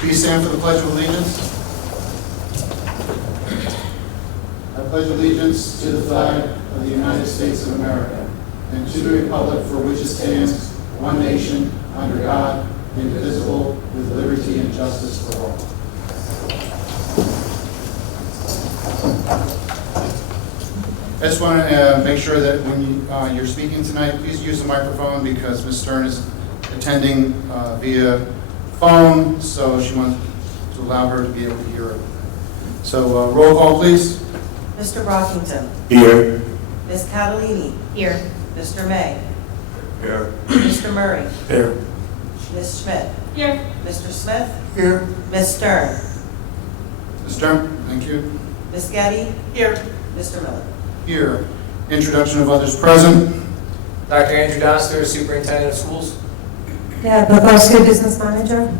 Please stand for the Pledge of Allegiance. I pledge allegiance to the flag of the United States of America and to the republic for which it stands, one nation, under God, indivisible, with liberty and justice for all. I just want to make sure that when you're speaking tonight, please use the microphone because Ms. Stern is attending via phone, so she wants to allow her to be able to hear it. So roll call, please. Mr. Brockington. Here. Ms. Catalini. Here. Mr. May. Here. Mr. Murray. Here. Ms. Schmidt. Here. Mr. Smith. Here. Ms. Stern. Ms. Stern, thank you. Ms. Getty. Here. Mr. Miller. Here. Introduction of others present. Dr. Andrew Doster, Superintendent of Schools. Yeah, Bokowski, Business Manager.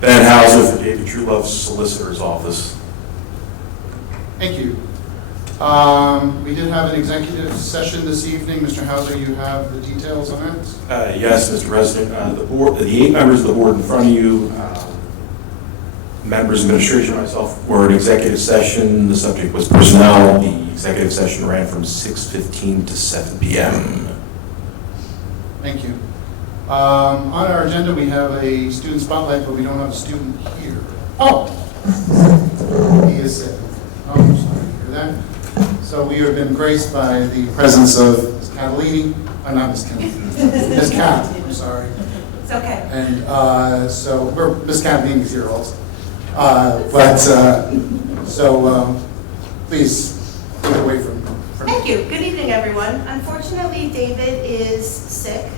Ben Hauser for David Truelove's Solicitor's Office. Thank you. We did have an executive session this evening. Mr. Hauser, you have the details on it? Yes, Mr. President. The 8 members of the board in front of you, members, administration, and myself, were in executive session. The subject was personnel. The executive session ran from 6:15 to 7 p.m. Thank you. On our agenda, we have a student spotlight, but we don't have a student here. Oh! He is sick. Oh, I'm sorry to hear that. So we have been graced by the presence of Ms. Catalini, not Ms. Catalini, Ms. Cat, I'm sorry. It's okay. And so Ms. Catalini is here also. Please take it away from Thank you. Good evening, everyone. Unfortunately, David is sick,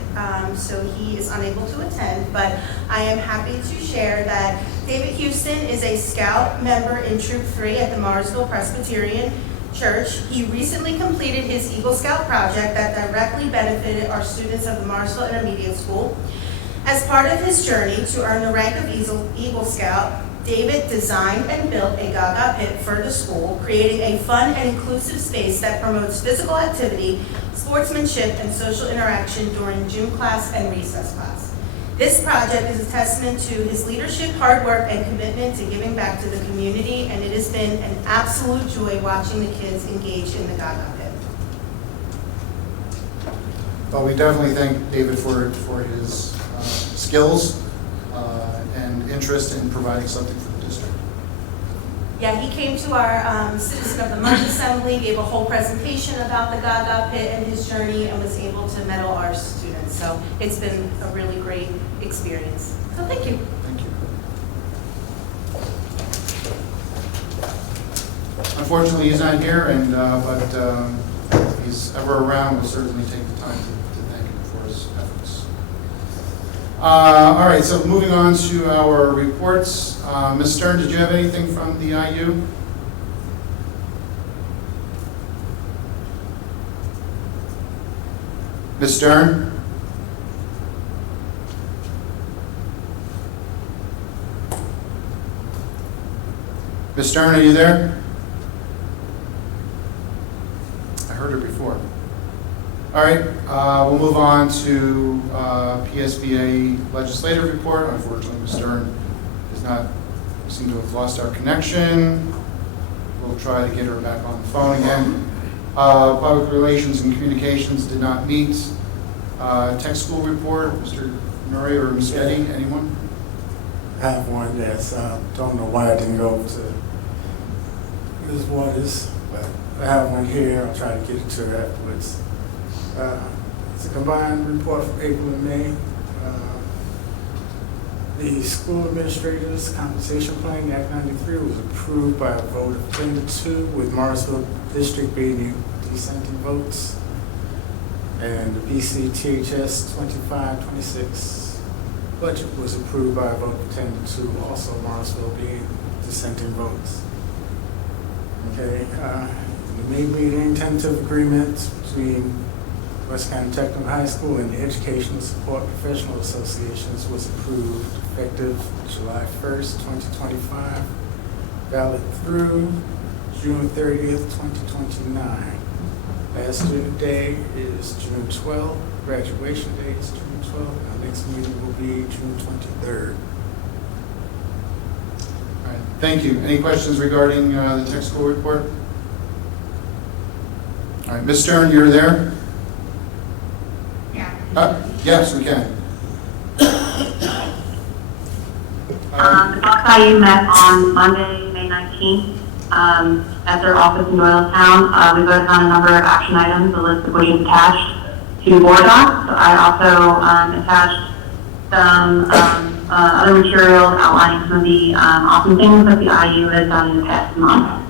so he is unable to attend, but I am happy to share that David Houston is a Scout member in Troop 3 at the Morrisville Presbyterian Church. He recently completed his Eagle Scout project that directly benefited our students of the Morrisville Intermediate School. As part of his journey to earn the rank of Eagle Scout, David designed and built a Gaga pit for the school, creating a fun and inclusive space that promotes physical activity, sportsmanship, and social interaction during gym class and recess class. This project is a testament to his leadership, hard work, and commitment to giving back to the community, and it has been an absolute joy watching the kids engage in the Gaga pit. Well, we definitely thank David for his skills and interest in providing something for the district. Yeah, he came to our Citizen of the Month Assembly, gave a whole presentation about the Gaga pit and his journey, and was able to medal our students. So it's been a really great experience. So thank you. Thank you. Unfortunately, he's not here, but if he's ever around, we'll certainly take the time to thank him for his efforts. All right, so moving on to our reports. Ms. Stern, did you have anything from the IU? Ms. Stern? Ms. Stern, are you there? I heard her before. All right, we'll move on to PSBA legislative report. Unfortunately, Ms. Stern does not seem to have lost our connection. We'll try to get her back on the phone again. Public relations and communications did not meet. Tech school report, Mr. Murray or Ms. Getty, anyone? I have one, yes. Don't know why I didn't go to Ms. Waters, but I have one here. I'll try to get it to her afterwards. It's a combined report from April and May. The school administrators compensation plan, Act 93, was approved by a vote of 10-2, with Morrisville District being the dissenting votes. And the BCTHS 25-26 budget was approved by a vote of 10-2, also Morrisville being dissenting votes. Okay, the May meeting, tentative agreement between West County Technical High School and the Educational Support Professional Associations was approved effective July 1st, 2025, valid through June 30th, 2029. Last student day is June 12th, graduation day is June 12th. Our next meeting will be June 23rd. All right, thank you. Any questions regarding the tech school report? All right, Ms. Stern, you're there? Yeah. Yes, we can. The Buckeye IU met on Monday, May 19th, at their office in Doylestown. We voted on a number of action items, the list of which is attached to board docs. I also attached some other materials outlining some of the awesome things that the IU has done in the past month.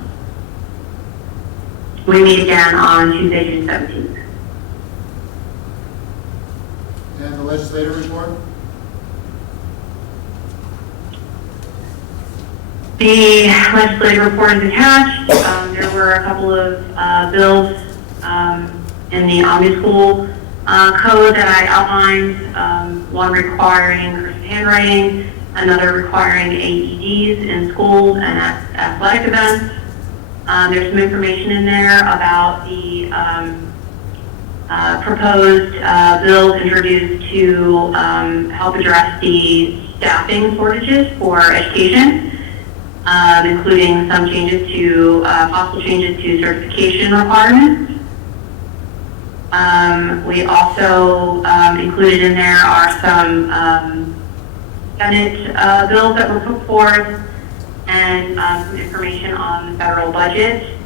We meet again on Tuesday, June 17th. And the legislative report? The legislative report is attached. There were a couple of bills in the omni-school code that I outlined, one requiring cursive handwriting, another requiring AEDs in schools and at athletic events. There's some information in there about the proposed bills introduced to help address the staffing shortages for education. Including some changes to, possible changes to certification requirements. We also included in there are some Senate bills that were put forth and some information on the federal budget.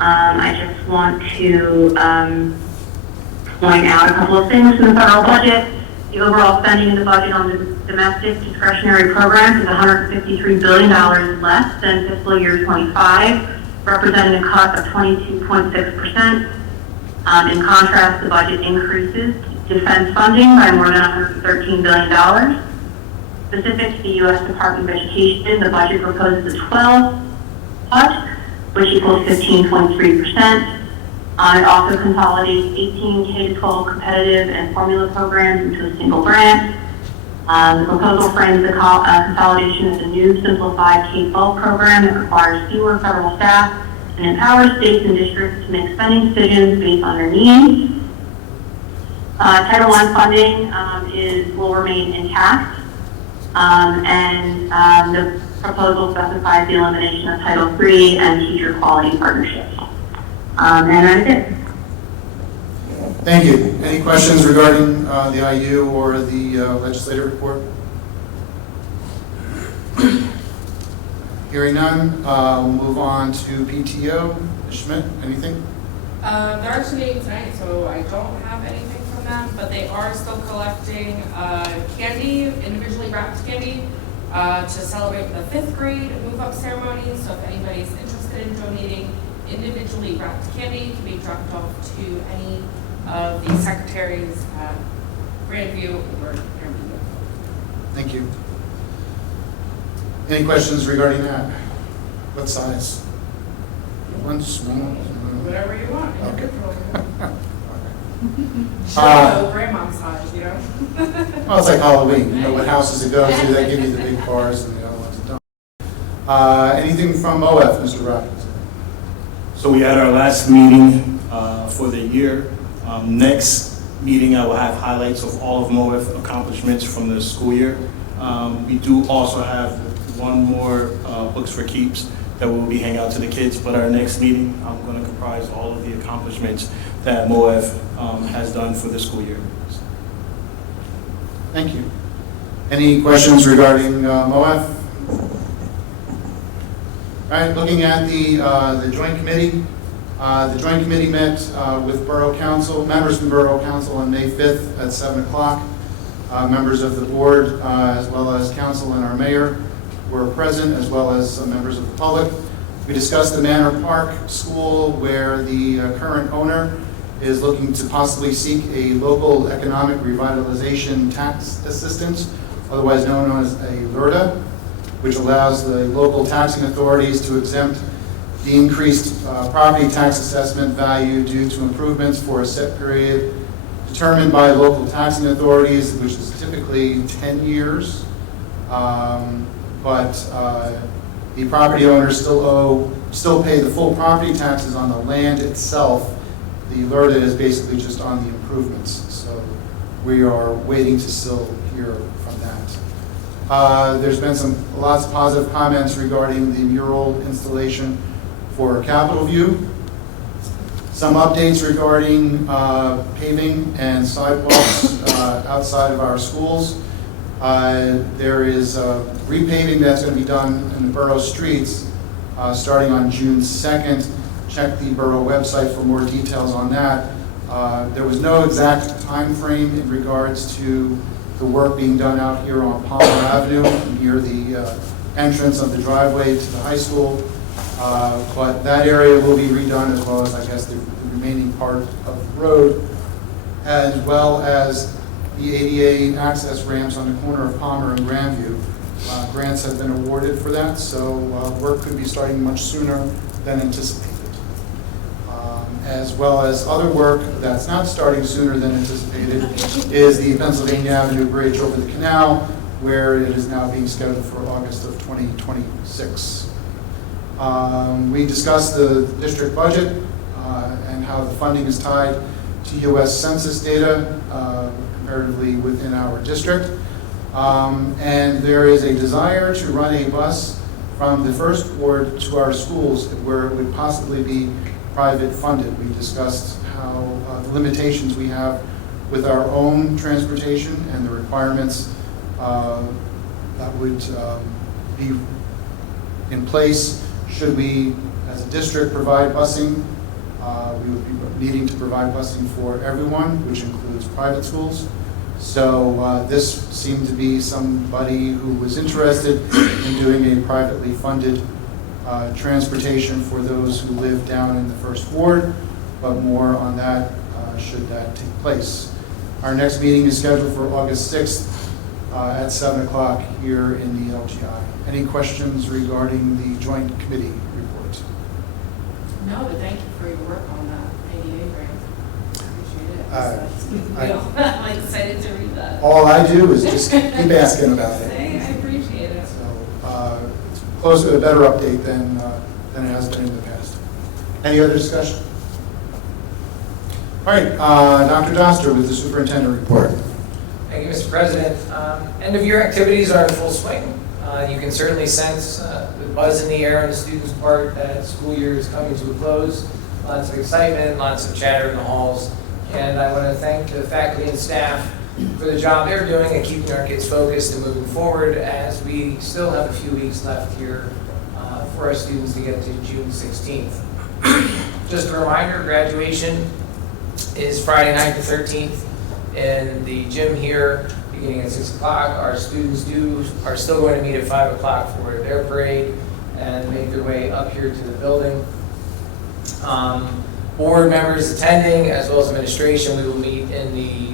I just want to point out a couple of things from the federal budget. The overall spending in the budget on the domestic discretionary programs is $153 billion less than fiscal year 25, representing a cut of 22.6%. In contrast, the budget increases defense funding by more than $113 billion. Specific to the U.S. Department of Education, the budget proposes a 12 cut, which equals 15.3%. It also consolidates 18 K-12 competitive and formula programs into a single grant. The proposal frames the consolidation as a new simplified K-12 program that requires fewer federal staff and empowers states and districts to make spending decisions based on their needs. Title I funding will remain intact, and the proposal specifies the elimination of Title III and teacher quality partnerships. And that's it. Thank you. Any questions regarding the IU or the legislative report? Hearing none, we'll move on to PTO. Ms. Schmidt, anything? They're actually meeting tonight, so I don't have anything from them, but they are still collecting candy, individually wrapped candy, to celebrate the 5th grade move-up ceremony. So if anybody's interested in donating individually wrapped candy, it can be dropped off to any of the secretaries at Grandview or Grandview. Thank you. Any questions regarding that? What size? One small? Whatever you want. In Okay. your control. Uh, Grandma size, you know? Well, it's like Halloween. You know what houses to go to, they give you the big bars and the other ones that don't. Anything from OF, Mr. Robbins? So we had our last meeting for the year. Next meeting, I will have highlights of all of MOF accomplishments from the school year. We do also have one more Books for Keeps that will be handing out to the kids, but our next meeting, I'm going to comprise all of the accomplishments that MOF has done for the school year. Thank you. Any questions regarding MOF? All right, looking at the joint committee. The joint committee met with Borough Council, members from Borough Council on May 5th at 7 o'clock. Members of the board, as well as council and our mayor, were present, as well as members of the public. We discussed the Manor Park School, where the current owner is looking to possibly seek a local economic revitalization tax assistance, otherwise known as a LRTA, which allows the local taxing authorities to exempt the increased property tax assessment value due to improvements for a set period determined by local taxing authorities, which is typically 10 years. But the property owners still pay the full property taxes on the land itself. The LRTA is basically just on the improvements. So we are waiting to still hear from that. There's been lots of positive comments regarding the mural installation for Capitol View. Some updates regarding paving and sidewalks outside of our schools. There is repaving that's going to be done in the borough streets starting on June 2nd. Check the borough website for more details on that. There was no exact time frame in regards to the work being done out here on Palmer Avenue near the entrance of the driveway to the high school. But that area will be redone, as well as, I guess, the remaining part of the road, as well as the ADA access ramps on the corner of Palmer and Grandview. Grants have been awarded for that, so work could be starting much sooner than anticipated. As well as other work that's not starting sooner than anticipated is the Pennsylvania Avenue Bridge over the canal, where it is now being scheduled for August of 2026. We discussed the district budget and how the funding is tied to U.S. Census data comparatively within our district. And there is a desire to run a bus from the first ward to our schools where it would possibly be private funded. We discussed how the limitations we have with our own transportation and the requirements that would be in place should we, as a district, provide busing. We would be needing to provide busing for everyone, which includes private schools. So this seemed to be somebody who was interested in doing a privately funded transportation for those who live down in the first ward, but more on that should that take place. Our next meeting is scheduled for August 6th at 7 o'clock here in the LGI. Any questions regarding the joint committee report? No, but thank you for your work on that ADA grant. Appreciate it. That's a big deal. I'm excited to read that. All I do is just keep asking about it. I appreciate it. So it's close to a better update than it has been in the past. Any other discussion? All right, Dr. Doster with the superintendent report. Thank you, Mr. President. End of year activities are in full swing. You can certainly sense the buzz in the air on the students' part that school year is coming to a close. Lots of excitement, lots of chatter in the halls. And I want to thank the faculty and staff for the job they're doing and keeping our kids focused and moving forward as we still have a few weeks left here for our students to get to June 16th. Just a reminder, graduation is Friday night the 13th in the gym here, beginning at 6 o'clock. Our students are still going to meet at 5 o'clock for their parade and make their way up here to the building. Board members attending, as well as administration, we will meet in the,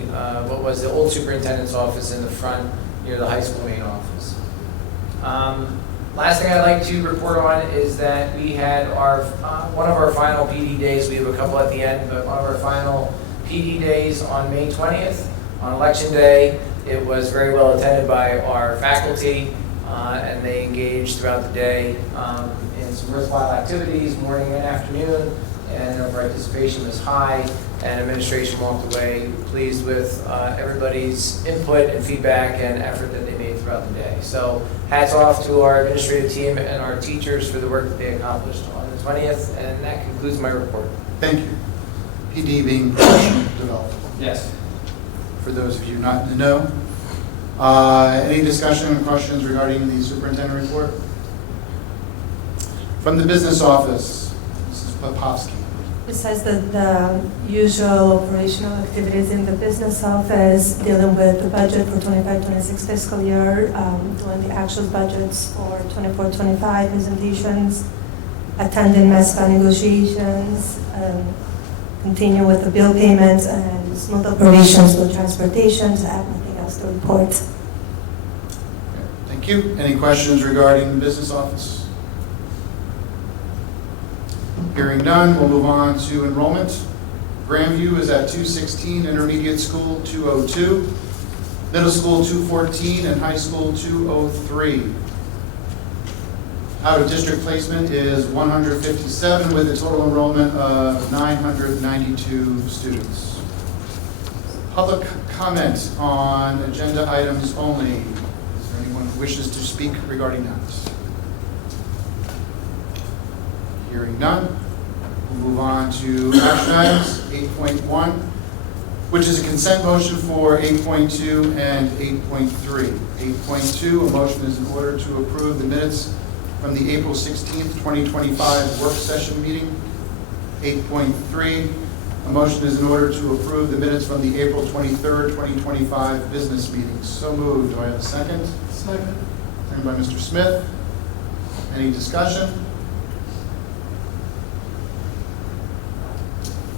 what was the old superintendent's office in the front near the high school main office. Last thing I'd like to report on is that we had our one of our final PD days. We have a couple at the end, but one of our final PD days on May 20th, on Election Day. It was very well attended by our faculty, and they engaged throughout the day in some worthwhile activities, morning and afternoon, and their participation was high, and administration walked away pleased with everybody's input and feedback and effort that they made throughout the day. So hats off to our administrative team and our teachers for the work that they accomplished on the 20th, and that concludes my report. Thank you. PD being professional development. Yes. For those of you not in the know. Any discussion or questions regarding the superintendent report? From the business office, Mrs. Popovsky. Besides the usual operational activities in the business office, dealing with the budget for 25-26 fiscal year, doing the actual budgets for 24-25 presentations, attending MESPA negotiations, continue with the bill payments and smooth operations with transportation. So I have nothing else to report. Thank you. Any questions regarding the business office? Hearing none, we'll move on to enrollment. Grandview is at 216, intermediate school 202, middle school 214, and high school 203. Out of district placement is 157 with a total enrollment of 992 students. Public comment on agenda items only. Is there there anyone who wishes to speak regarding that? Hearing none, we'll move on to action items, 8.1, which is a consent motion for 8.2 and 8.3. 8.2, a motion is in order to approve the minutes from the April 16th, 2025 work session meeting. 8.3, a motion is in order to approve the minutes from the April 23rd, 2025 business meeting. So moved. Do I have a second? Second. Second by Mr. Smith. Any discussion?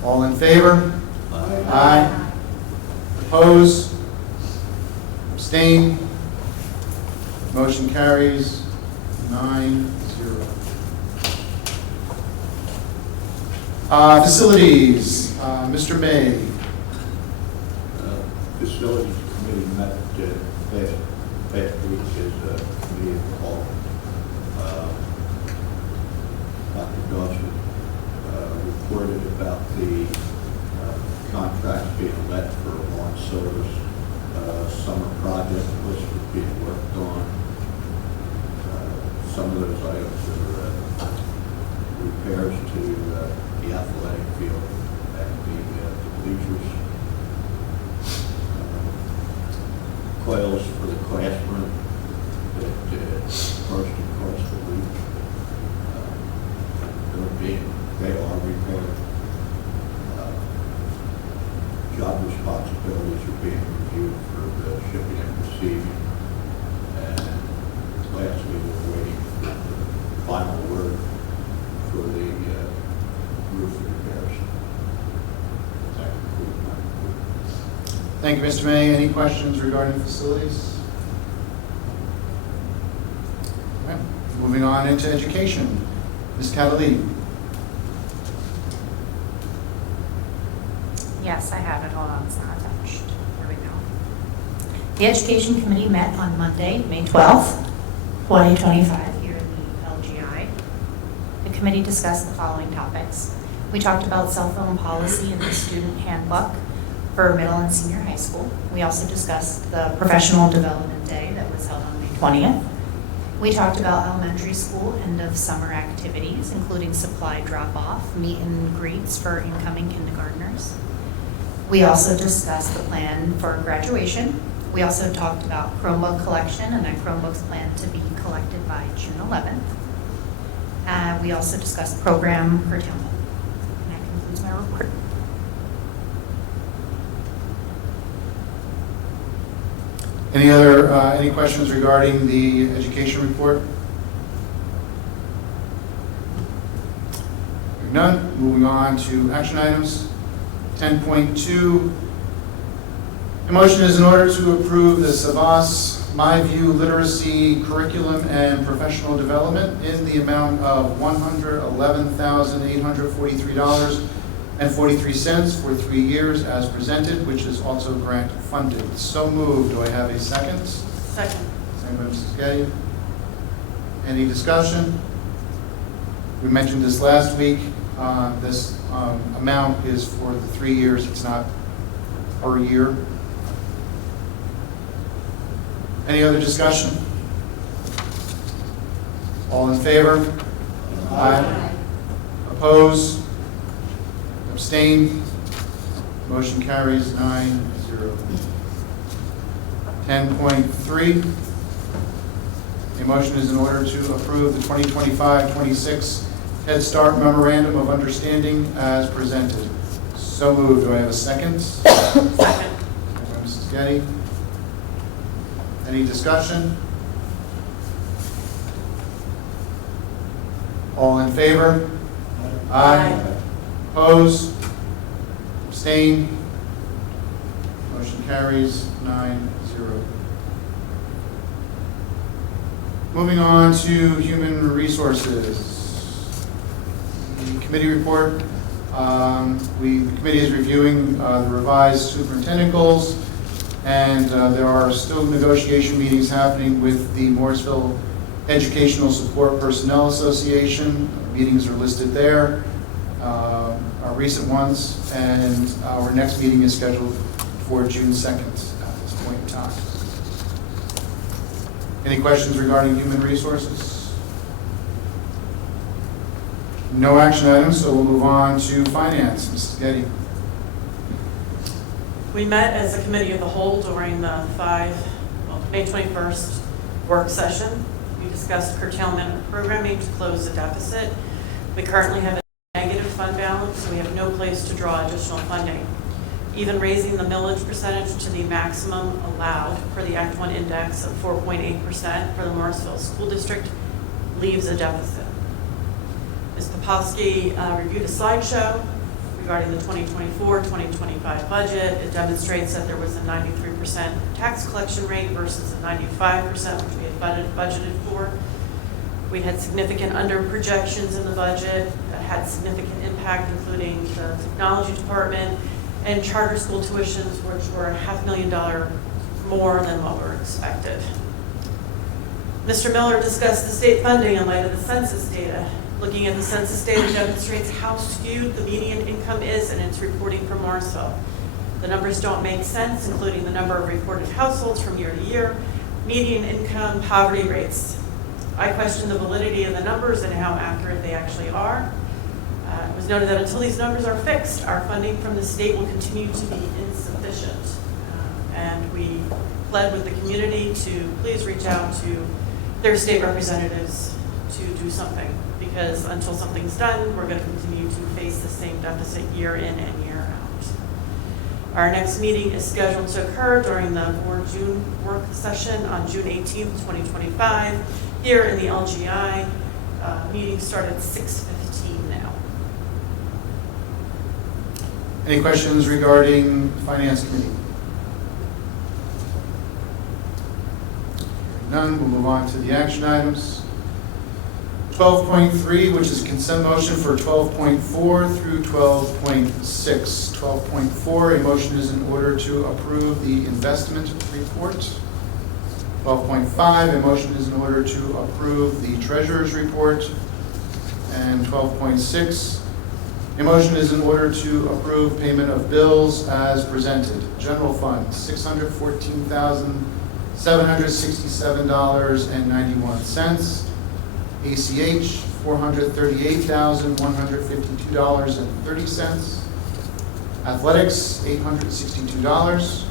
All in favor? Aye. Oppose? Abstain? Motion carries 9-0. Facilities, Mr. May. Facilities Committee met last week as a committee of the whole. Dr. Dawson reported about the contracts being let for lawn service. Summer project list was being worked on. Some of those items are repairs to the athletic field and the bleachers. Coils for the classroom that burst across the roof. They are repaired. Job responsibilities are being reviewed for the shipping and receiving. And lastly, we're waiting for the final word for the roof repairs. That concludes my report. Thank you, Mr. May. Any questions regarding facilities? Okay. Moving on into education. Ms. Catalina. Yes, I have it. Hold on, it's not attached. There we go. The Education Committee met on Monday, May 12th, 2025, here in the LGI. The committee discussed the following topics. We talked about cell phone policy in the student handbook for middle and senior high school. We also discussed the Professional Development Day that was held on May 20th. We talked about elementary school end of summer activities, including supply drop-off, meet and greets for incoming kindergartners. We also discussed the plan for graduation. We also talked about Chromebook collection and that Chromebooks plan to be collected by June 11th. We also discussed program curtailment. And that concludes my report. Any questions regarding the education report? Hearing none, moving on to action items. 10.2, a motion is in order to approve the Savas MyView Literacy Curriculum and Professional Development in the amount of $111,843.43 for 3 years as presented, which is also grant funded. So moved. Do I have a second? Second. Second by Mrs. Getty. Any discussion? We mentioned this last week. This amount is for the 3 years. It's not per year. Any other discussion? All in favor? Aye. Oppose? Abstain? Motion carries 9-0. 10.3. A motion is in order to approve the 2025-26 Head Start Memorandum of Understanding as presented. So moved. Do I have a second? Second. Mrs. Getty. Any discussion? All in favor? Aye. Oppose? Abstain? Motion carries 9-0. Moving on to human resources. The committee report. The committee is reviewing the revised superintendent goals, and there are still negotiation meetings happening with the Morrisville Educational Support Personnel Association. Meetings are listed there, our recent ones, and our next meeting is scheduled for June 2nd at this point in time. Any questions regarding human resources? No action items, so we'll move on to finance. Mrs. Getty. We met as a committee of the whole during the May 21st work session. We discussed curtailment of programming to close the deficit. We currently have a negative fund balance, so we have no place to draw additional funding. Even raising the millage percentage to the maximum allowed for the Act 1 index of 4.8% for the Morrisville School District leaves a deficit. Ms. Popowski reviewed a slideshow regarding the 2024-2025 budget. It demonstrates that there was a 93% tax collection rate versus a 95%, which we had budgeted for. We had significant under projections in the budget that had significant impact, including the technology department and charter school tuitions, which were $500,000 more than what were expected. Mr. Miller discussed the state funding in light of the census data. Looking at the census data demonstrates how skewed the median income is in its reporting for Morrisville. The numbers don't make sense, including the number of reported households from year to year, median income, poverty rates. I question the validity of the numbers and how accurate they actually are. It was noted that until these numbers are fixed, our funding from the state will continue to be insufficient. And we pled with the community to please reach out to their state representatives to do something, because until something's done, we're going to continue to face the same deficit year in and year out. Our next meeting is scheduled to occur during the board June work session on June 18th, 2025, here in the LGI. Meetings start at 6:15 now. Any questions regarding Finance Committee? None, we'll move on to the action items. 12.3, which is consent motion for 12.4 through 12.6. 12.4, a motion is in order to approve the investment report. 12.5, a motion is in order to approve the treasurer's report. And 12.6, a motion is in order to approve payment of bills as presented. General fund, $614,767.91. ACH, $438,152.30. Athletics, $862.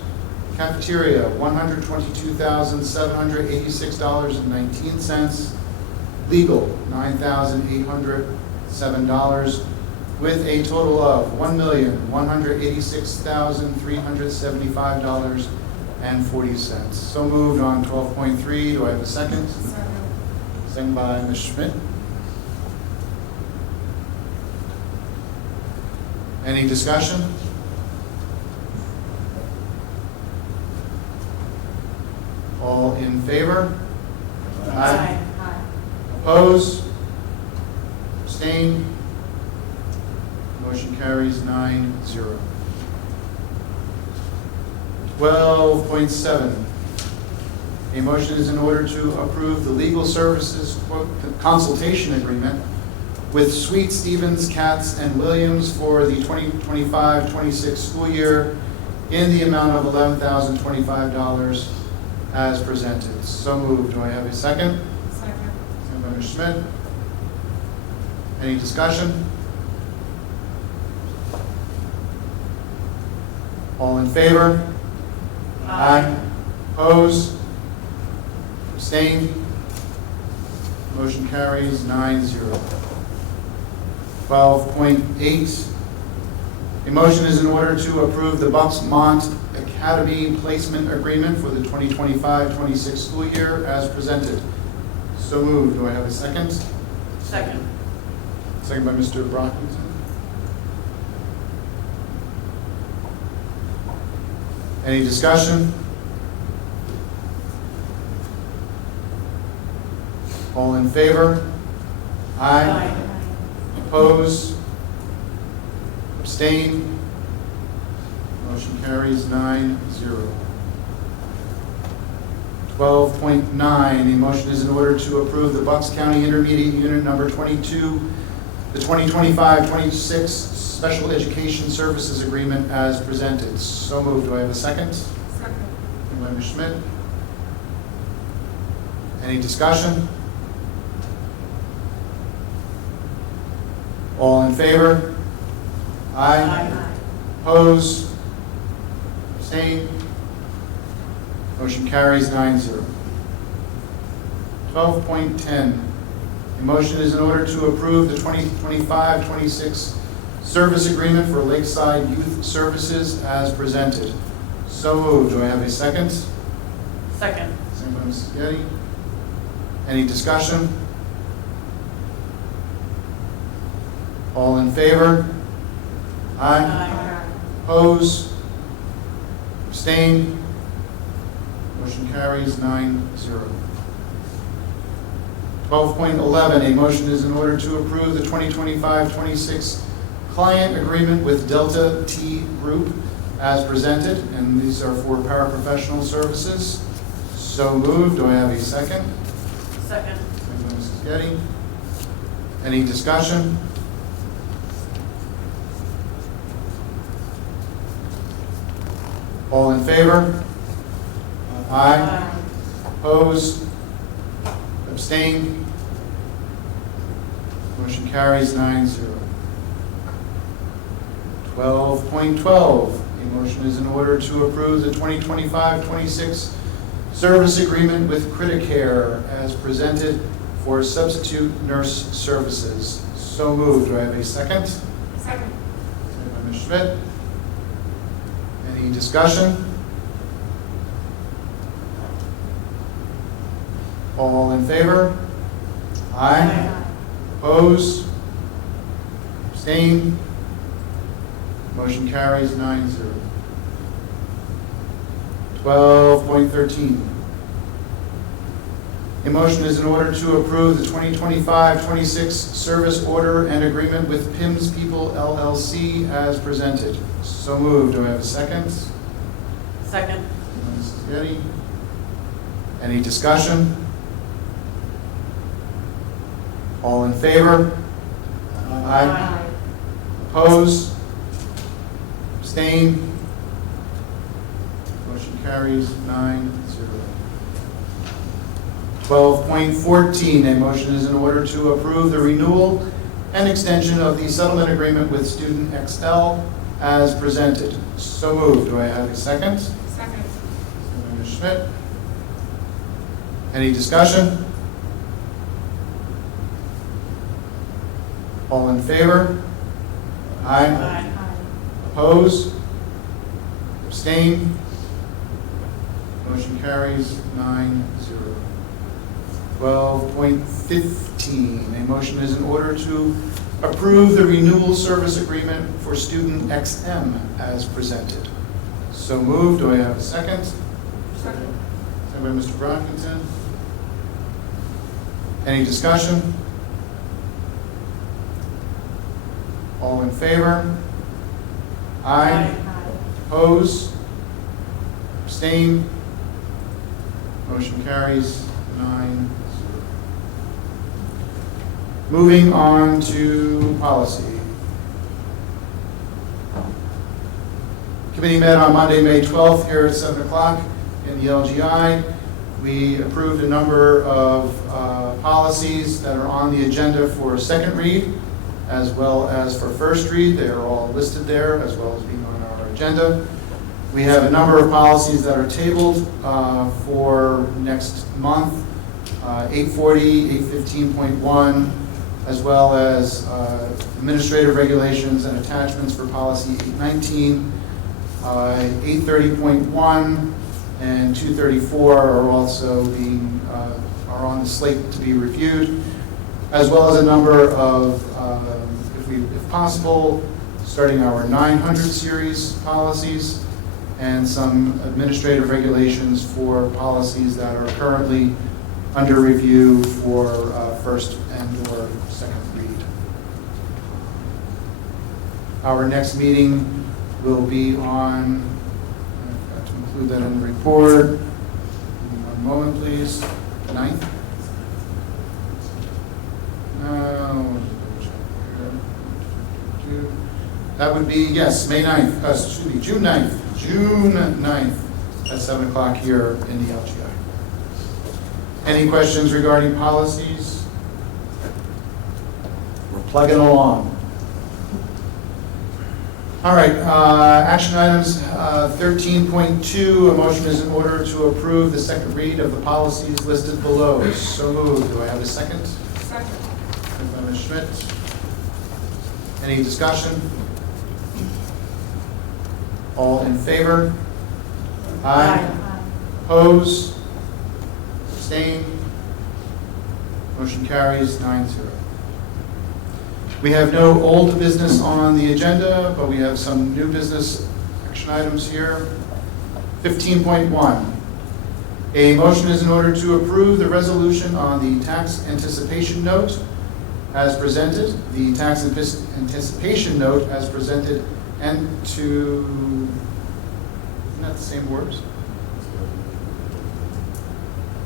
Cafeteria, $122,786.19. Legal, $9,807, with a total of $1,186,375.40. So moved on 12.3. Do I have a second? Second by Ms. Schmidt. Any discussion? All in favor? Aye. Oppose? Abstain? Motion carries 9-0. 12.7. A motion is in order to approve the legal services consultation agreement with Sweet, Stevens, Katz, and Williams for the 2025-26 school year in the amount of $11,025 as presented. So moved. Do I have a second? Second. Second by Ms. Schmidt. Any discussion? All in favor? Aye. Opposed? Abstained? Motion carries 9-0. 12.8. A motion is in order to approve the Bucksmont Academy placement agreement for the 2025-26 school year as presented. So moved. Do I have a second? Second. Second by Mr. Brockington. Any discussion? All in favor? Aye. Oppose? Abstain? Motion carries 9-0. 12.9, a motion is in order to approve the Bucks County Intermediate Unit Number 22, the 2025-26 Special Education Services Agreement as presented. So moved. Do I have a second? Second. By Ms. Schmidt. Any discussion? All in favor? Aye. Opposed? Abstained? Motion carries 9-0. 12.10, a motion is in order to approve the 2025-26 service agreement for Lakeside Youth Services as presented. So moved. Do I have a second? Second. Second by Mrs. Getty. Any discussion? All in favor? Aye. Opposed? Abstained? Motion carries 9-0. 12.11, a motion is in order to approve the 2025-26 client agreement with Delta T Group as presented, and these are for paraprofessional services. So moved. Do I have a second? Second. Second by Mrs. Getty. Any discussion? All in favor? Aye. Opposed? Abstained? Motion carries 9-0. 12.12, a motion is in order to approve the 2025-26 service agreement with Criticare as presented for substitute nurse services. So moved. Do I have a second? Second. Second by Ms. Schmidt. Any discussion? All in favor? Aye. Opposed? Abstained? Motion carries 9-0. 12.13. A motion is in order to approve the 2025-26 service order and agreement with PIMS People LLC as presented. So moved. Do I have a second? Second. Mrs. Getty. Any discussion? All in favor? Aye. Opposed? Abstained? Motion carries 9-0. 12.14, a motion is in order to approve the renewal and extension of the settlement agreement with Student XL as presented. So moved. Do I have a second? Second. Ms. Schmidt. Any discussion? All in favor? Aye. Opposed? Abstained? Motion carries 9-0. 12.15, a motion is in order to approve the renewal service agreement for Student XM as presented. So moved. Do I have a second? Second. Second by Mr. Brockington. Any discussion? All in favor? Aye. Opposed? Abstained? Motion carries 9-0. Moving on to policy. Committee met on Monday, May 12th here at 7 o'clock in the LGI. We approved a number of policies that are on the agenda for second read as well as for first read. They are all listed there as well as being on our agenda. We have a number of policies that are tabled for next month, 840, 815.1, as well as administrative regulations and attachments for policy 819, 830.1, and 234 are also are on the slate to be reviewed, as well as a number of, if possible, starting our 900 series policies and some administrative regulations for policies that are currently under review for first and or second read. Our next meeting will be on, I've got to include that in the report. One moment, please. The 9th? That would be, yes, May 9th, excuse me, June 9th. June 9th at 7 o'clock here in the LGI. Any questions regarding policies? We're plugging along. All right, action items 13.2, a motion is in order to approve the second read of the policies listed below. So moved. Do I have a second? Second. Second by Ms. Schmidt. Any discussion? All in favor? Aye. Oppose? Abstain? Motion carries 9-0. We have no old business on the agenda, but we have some new business action items here. 15.1. A motion is in order to approve the resolution on the tax anticipation note as presented, the tax anticipation note as presented, and to, isn't that the same words?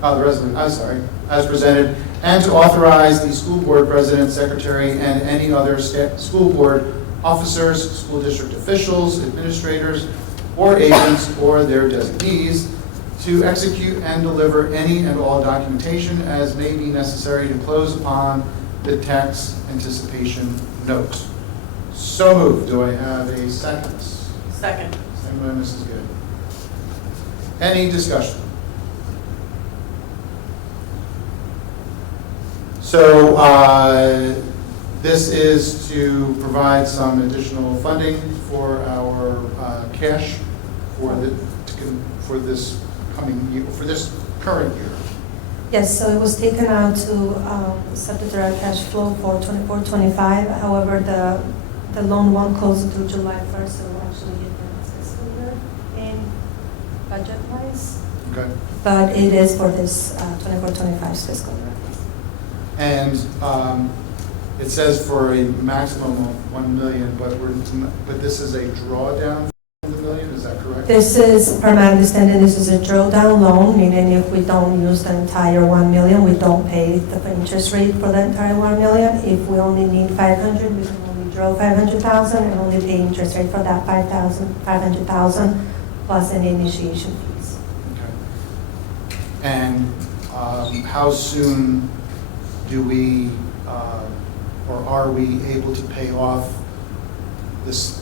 The resolution, I'm sorry, as presented, and to authorize the school board president, secretary, and any other school board officers, school district officials, administrators, or agents, or their designees, to execute and deliver any and all documentation as may be necessary to close upon the tax anticipation note. So moved. Do I have a second? Second. Second by Mrs. Good. Any discussion? So this is to provide some additional funding for our cash for this coming year, for this current year. Yes, so it was taken out to substitute our cash flow for 24-25. However, the loan won't close until July 1st, so we'll actually hit the next fiscal year in budget-wise. Okay. But it is for this 24-25 fiscal year. And it says for a maximum of 1 million, but this is a drawdown of the million, is that correct? This is, per my understanding, this is a drawdown loan, meaning if we don't use the entire 1 million, we don't pay the interest rate for the entire 1 million. If we only need 500, we can only draw 500,000 and only pay interest rate for that 500,000 plus any initiation fees. Okay. And how soon do we, or are we able to pay off this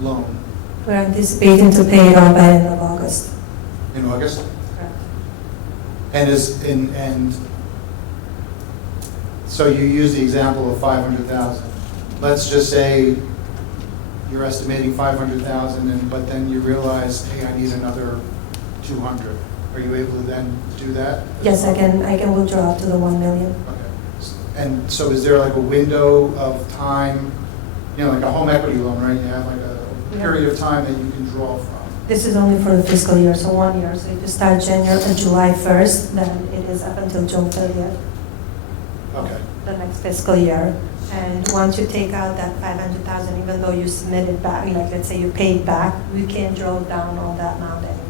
loan? We're anticipating to pay it off by the end of August. In August? Correct. And so you use the example of 500,000. Let's just say you're estimating 500,000, but then you realize, hey, I need another 200. Are you able to then do that? Yes, I can withdraw up to the 1 million. Okay. And so is there like a window of time, like a home equity loan, right? You have like a period of time that you can draw from. This is only for the fiscal year, so 1 year. So if you start July 1st, then it is up until June 30th. Okay. The next fiscal year. And once you take out that 500,000, even though you submit it back, like let's say you paid back, we can't draw down all that amount anymore.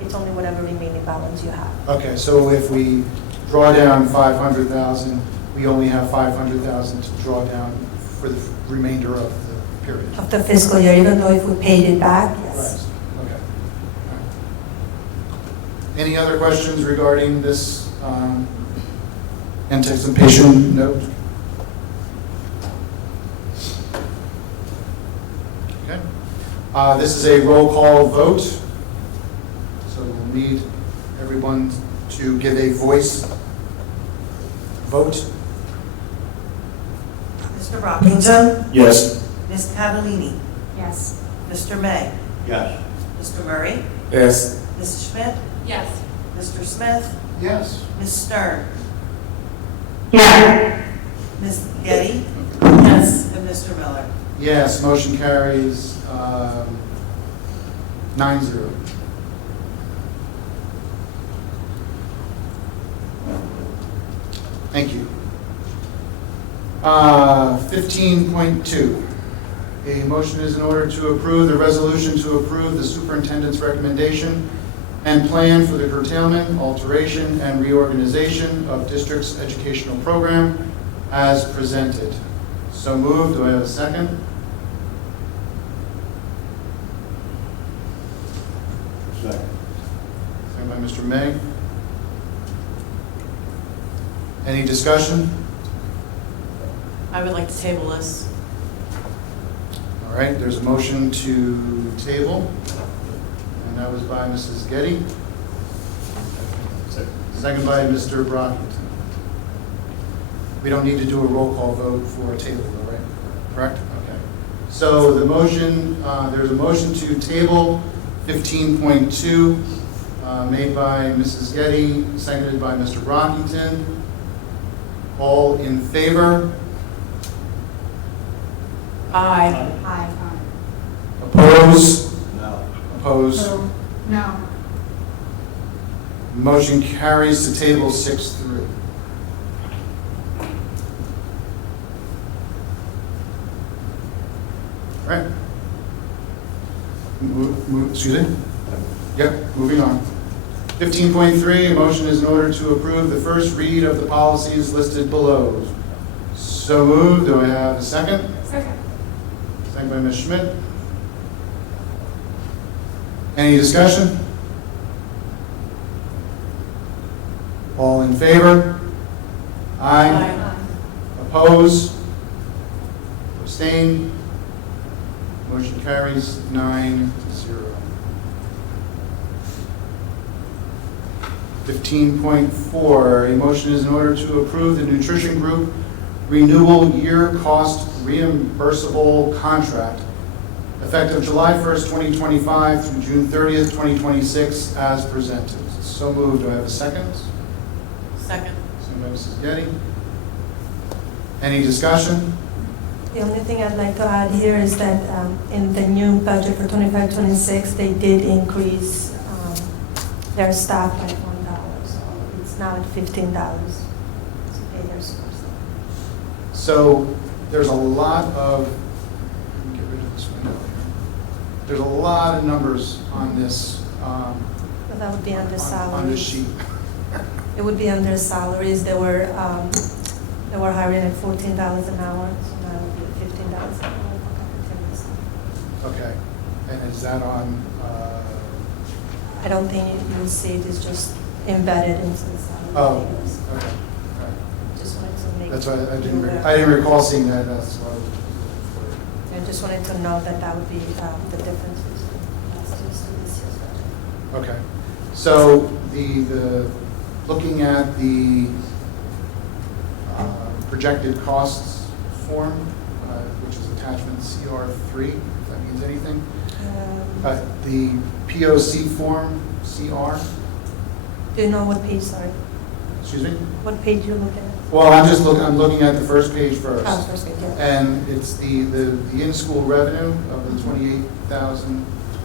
It's only whatever remaining balance you have. Okay, so if we draw down 500,000, we only have 500,000 to draw down for the remainder of the period. Of the fiscal year, even though if we paid it back, yes. Right. Okay. All right. Any other questions regarding this anticipation note? Okay. This is a roll call vote, so we'll need everyone to give a voice vote. Mr. Brockington? Yes. Ms. Cavallini? Yes. Mr. May? Yes. Mr. Murray? Yes. Mrs. Schmidt? Yes. Mr. Smith? Yes. Ms. Stern? Yes. Ms. Getty? Yes. And Mr. Miller? Yes, motion carries 9-0. Thank you. 15.2. A motion is in order to approve the resolution to approve the superintendent's recommendation and plan for the curtailment, alteration, and reorganization of district's educational program as presented. So moved. Do I have a second? Second. Second by Mr. May. Any discussion? I would like to table this. All right, there's a motion to table, and that was by Mrs. Getty. Second by Mr. Brockington. We don't need to do a roll call vote for a table, though, right? Correct? Okay. So the motion, there's a motion to table 15.2 made by Mrs. Getty, seconded by Mr. Brockington. All in favor? Aye. Aye. Oppose? No. Oppose? No. Motion carries to table 6-3. All right. Excuse me? Yep, moving on. 15.3, a motion is in order to approve the first read of the policies listed below. So moved. Do I have a second? Second. Second by Ms. Schmidt. Any discussion? All in favor? Aye. Oppose? Abstain? Motion carries 9-0. 15.4, a motion is in order to approve the nutrition group renewal year cost reimbursable contract effective July 1st, 2025 through June 30th, 2026 as presented. So moved. Do I have a second? Second. Second by Mrs. Getty. Any discussion? The only thing I'd like to add here is that in the new budget for 25-26, they did increase their staff by $1, so it's now at $15 to pay their source. So there's a lot of, let me get rid of this window here. There's a lot of numbers on this, But that would be under salaries. on this sheet. It would be under salaries. They were hiring at $14 an hour, so now it would be $15 an hour. Okay, and is that on, I don't think you'll see it. It's just embedded into the salary oh, figures. okay. All right. Just wanted to make. That's why I didn't, you aware. I didn't recall seeing that, that's why I was. I just wanted to know that that would be the difference between last year's and this year's budget. Okay, so the looking at the projected costs form, which is attachment CR3, if that means anything. The POC form, CR, Do you know what page, sorry? excuse me? What page you're looking at? Well, I'm looking at the first page first. Oh, first page, yeah. And it's the in-school revenue of the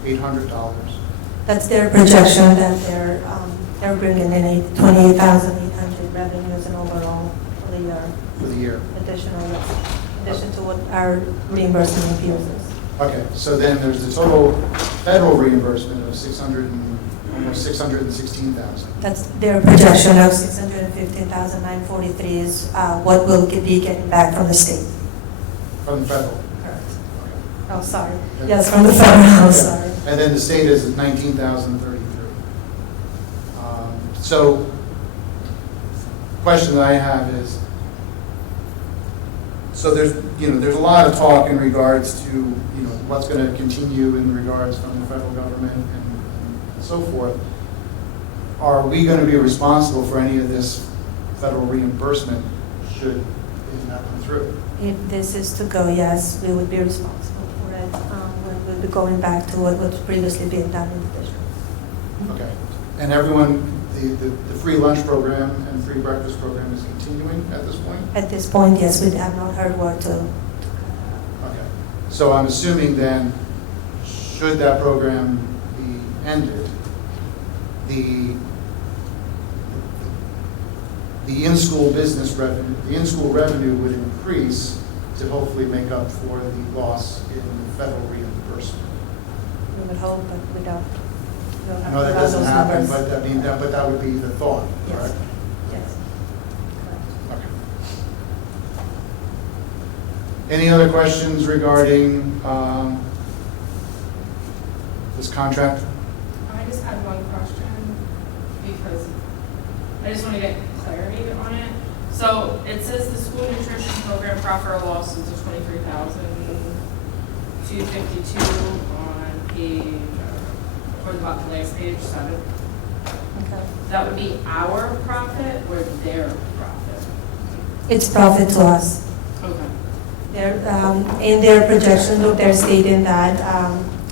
$28,800. That's their projection that they're bringing in 28,800 revenues and overall for the year, For the year. addition to what our reimbursement appeals is. Okay, so then there's the total federal reimbursement of almost 616,000. That's their projection of 615,943 is what we'll be getting back from the state. From the federal. Correct. Okay. Oh, sorry. Yes, from the federal, Okay. sorry. And then the state is at 19,033. So, question that I have is, so there's a lot of talk in regards to, what's going to continue in regards from the federal government and so forth. Are we going to be responsible for any of this federal reimbursement should it not come through? If this is to go, yes, we would be responsible for it. We'll be going back to what was previously being done in the district. Okay. And everyone, the free lunch program and free breakfast program is continuing at this point? At this point, yes, we have not heard word to. Okay. So I'm assuming then, should that program be ended, the in-school business revenue, the in-school revenue would increase to hopefully make up for the loss in federal reimbursement. We would hope, but we don't. I know that doesn't happen, but that would be the thought, Yes. correct? Yes. Correct. Okay. Any other questions regarding this contract? I just had one question because I just want to get clarity on it. So it says the school nutrition program profit or loss is $23,252 on page, towards about the last page, 7. Okay. That would be our profit or their profit? It's profit to us. Okay. In their projection, look, they're stating that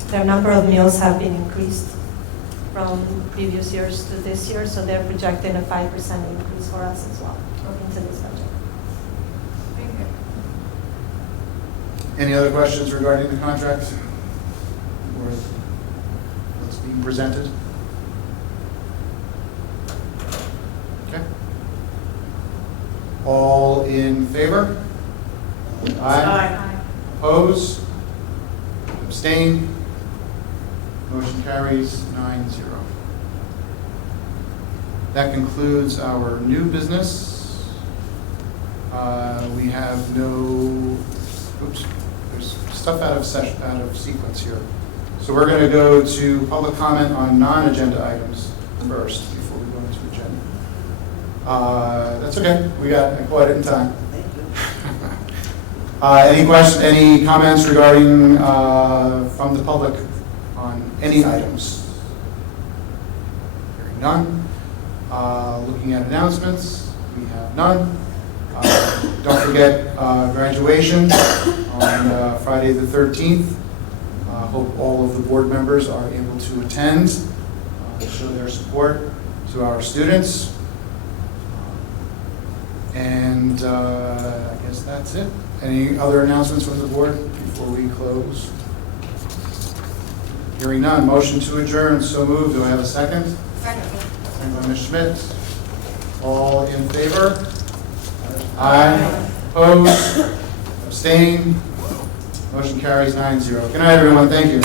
their number of meals have been increased from previous years to this year, so they're projecting a 5% increase for us as well into this budget. Thank you. Any other questions regarding the contract or what's being presented? Okay. All in favor? Aye. Oppose? Abstain? Motion carries 9-0. That concludes our new business. We have no, oops, there's stuff out of sequence here. So we're going to go to public comment on non-agenda items first before we go into agenda. That's okay. I caught it in time. Any comments regarding from the public on any items? Hearing none. Looking at announcements, we have none. Don't forget graduation on Friday the 13th. Hope all of the board members are able to attend, show their support to our students. And I guess that's it. Any other announcements from the board before we close? Hearing none. Motion to adjourn. So moved. Do I have a second? Second. Second by Ms. Schmidt. All in favor? Aye. Opposed? Abstain? Motion carries 9-0. Good night, everyone. Thank you.